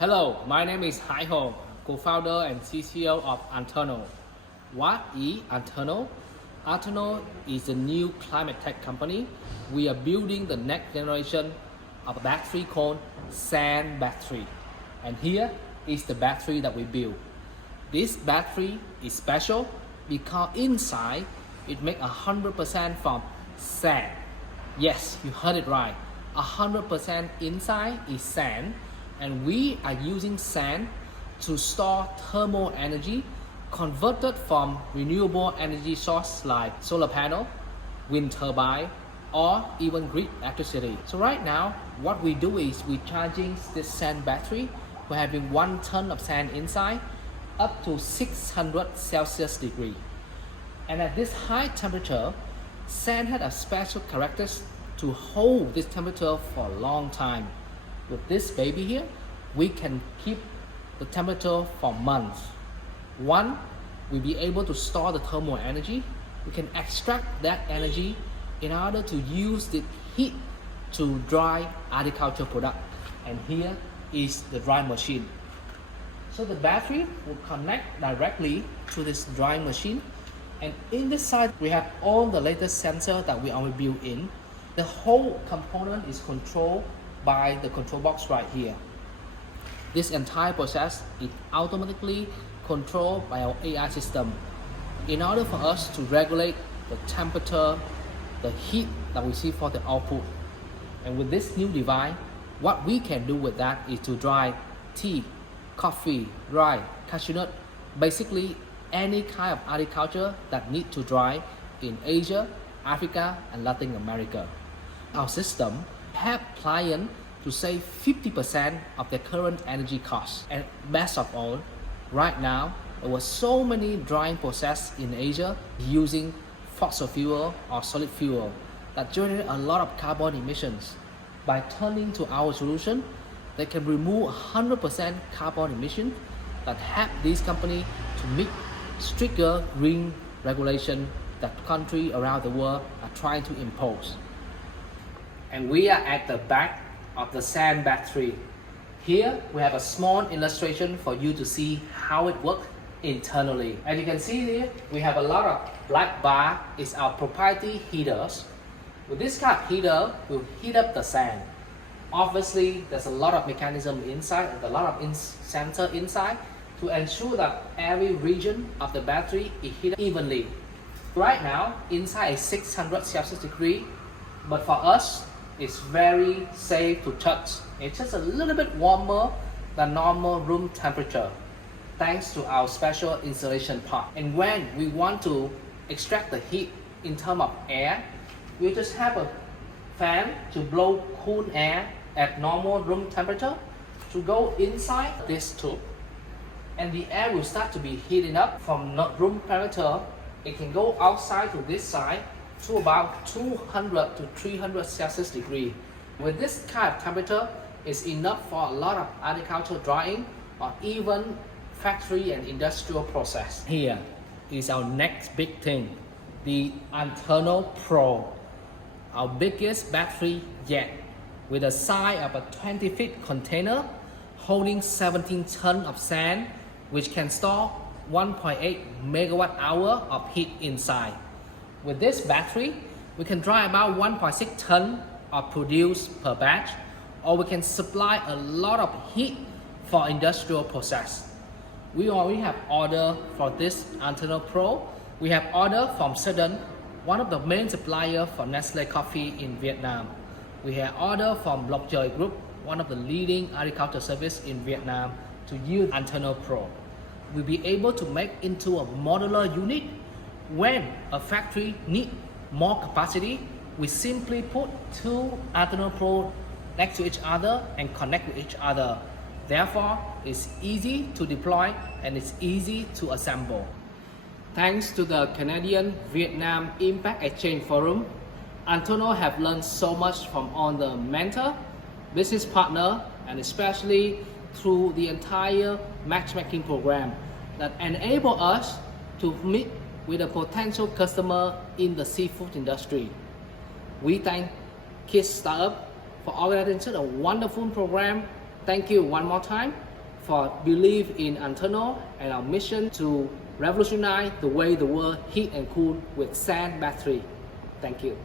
Hello, my name is Hải, co-founder and CTO of Alternō. What is Alternō? Alternō is a new climate tech company. We are building the next generation of a battery called sand battery. And here is the battery that we build. This battery is special because inside it makes 100% from sand. Yes, you heard it right. 100% inside is sand, and we are using sand to store thermal energy converted from renewable energy source like solar panel, wind turbine, or even grid electricity. So right now, what we do is we're charging this sand battery. We're having 1 ton of sand inside, up to 600 Celsius degree. And at this high temperature, sand had a special characteristic to hold this temperature for a long time. With this baby here, we can keep the temperature for months. One, we'll be able to store the thermal energy. We can extract that energy in order to use the heat to dry agricultural product. And here is the drying machine. So the battery will connect directly to this drying machine. And in this side, we have all the latest sensor that we already built in. The whole component is controlled by the control box right here. This entire process is automatically controlled by our AI system in order for us to regulate the temperature, the heat that we see for the output. And with this new device, what we can do with that is to dry tea, coffee, rye, cashew nut, basically any kind of agriculture that need to dry in Asia, Africa, and Latin America. Our system help clients to save 50% of their current energy costs. And best of all, right now, there were so many drying processes in Asia using fossil fuel or solid fuel that generate a lot of carbon emissions. By turning to our solution, they can remove 100% carbon emission that help these companies to meet stricter green regulation that countries around the world are trying to impose. And we are at the back of the sand battery. Here we have a small illustration for you to see how it works internally. As you can see here, we have a lot of black bar. It's our proprietary heaters. With this kind of heater, we'll heat up the sand. Obviously, there's a lot of mechanism inside and a lot of sensor inside to ensure that every region of the battery is heated evenly. Right now, inside is 600 Celsius degree, but for us, it's very safe to touch. It's just a little bit warmer than normal room temperature, thanks to our special insulation part. And when we want to extract the heat in terms of air, we just have a fan to blow cool air at normal room temperature to go inside this tube. And the air will start to be heating up from room temperature. It can go outside to this side to about 200 to 300 Celsius degree. With this kind of temperature, it's enough for a lot of agricultural drying or even factory and industrial process. Here is our next big thing, the Alternō Pro, our biggest battery yet, with a size of a 20-feet container holding 17 tons of sand, which can store 1.8 megawatt hour of heat inside. With this battery, we can dry about 1.6 ton of produce per batch, or we can supply a lot of heat for industrial process. We already have order for this Alternō Pro. We have order from Southern, one of the main supplier for Nestle coffee in Vietnam. We have order from Chuỗi Group, one of the leading agricultural service in Vietnam, to use Alternō Pro. We'll be able to make into a modular unit. When a factory needs more capacity, we simply put two Alternō Pro next to each other and connect with each other. Therefore, it's easy to deploy and it's easy to assemble. Thanks to the Canadian Vietnam Impact Exchange Forum, Alternō have learned so much from all the mentor, business partner, and especially through the entire matchmaking program that enable us to meet with a potential customer in the seafood industry. We thank KisStartup for organizing such a wonderful program. Thank you one more time. for belief in Alternō and our mission to revolutionize the way the world heat and cool with sand battery. Thank you.